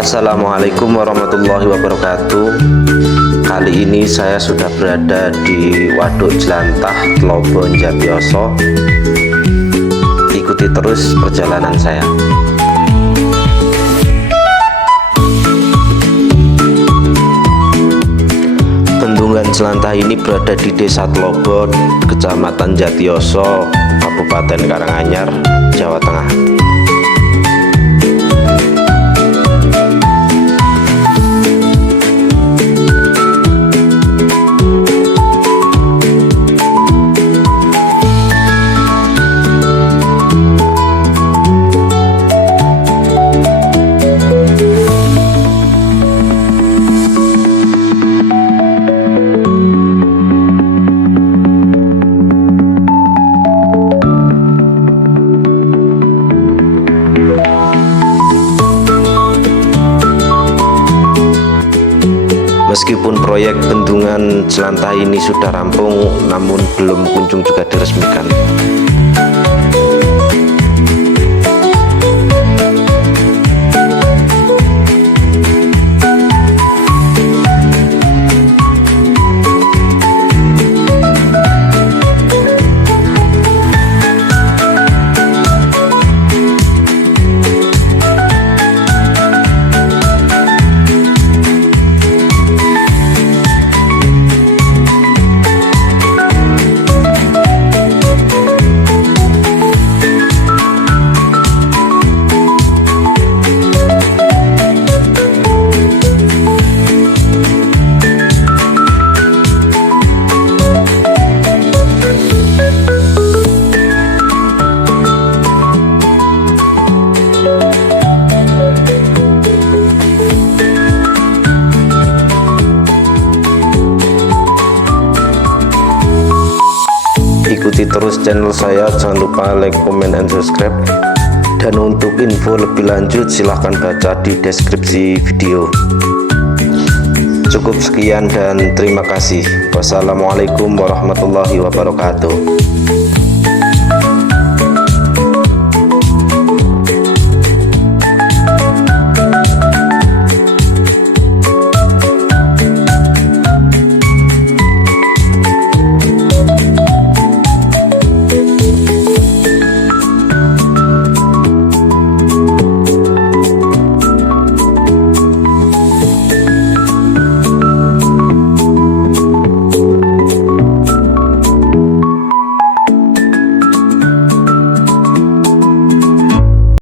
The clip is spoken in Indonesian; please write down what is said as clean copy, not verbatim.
Assalamualaikum warahmatullahi wabarakatuh. Kali ini saya sudah berada di Waduk Jelantah, Tlobo, Jatiyoso. Ikuti terus perjalanan saya. Bendungan Jelantah ini berada di Desa Tlobo, Kecamatan Jatiyoso, Kabupaten Karanganyar, Jawa Tengah. Meskipun proyek bendungan Jelantah ini sudah rampung, namun belum kunjung juga diresmikan. Ikuti terus channel saya, jangan lupa like, comment, and subscribe. Dan untuk info lebih lanjut silahkan baca di deskripsi video. Cukup sekian dan terima kasih. Wassalamualaikum warahmatullahi wabarakatuh.